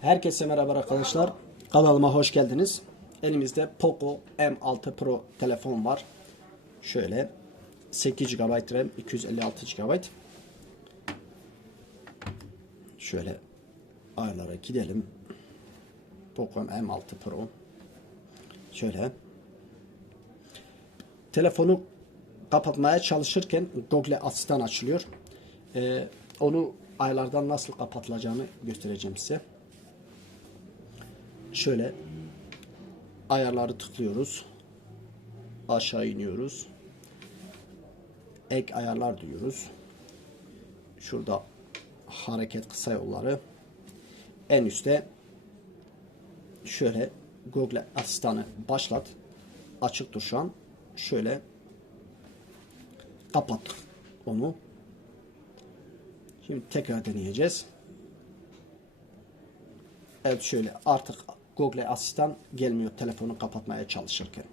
Herkese merhaba arkadaşlar. Kanalıma hoş geldiniz. Elimizde Poco M6 Pro telefon var. Şöyle 8 GB RAM, 256 GB. Şöyle ayarlara gidelim. Poco M6 Pro. Şöyle. Telefonu kapatmaya çalışırken Google Asistan açılıyor. Ee, onu aylardan nasıl kapatılacağını göstereceğim size. Şöyle ayarları tıklıyoruz. Aşağı iniyoruz. Ek ayarlar diyoruz. Şurada hareket kısa yolları. En üstte şöyle Google asistanı başlat. Açıktır şu an. Şöyle kapattık onu. Şimdi tekrar deneyeceğiz. Evet şöyle artık Google Asistan gelmiyor telefonu kapatmaya çalışırken.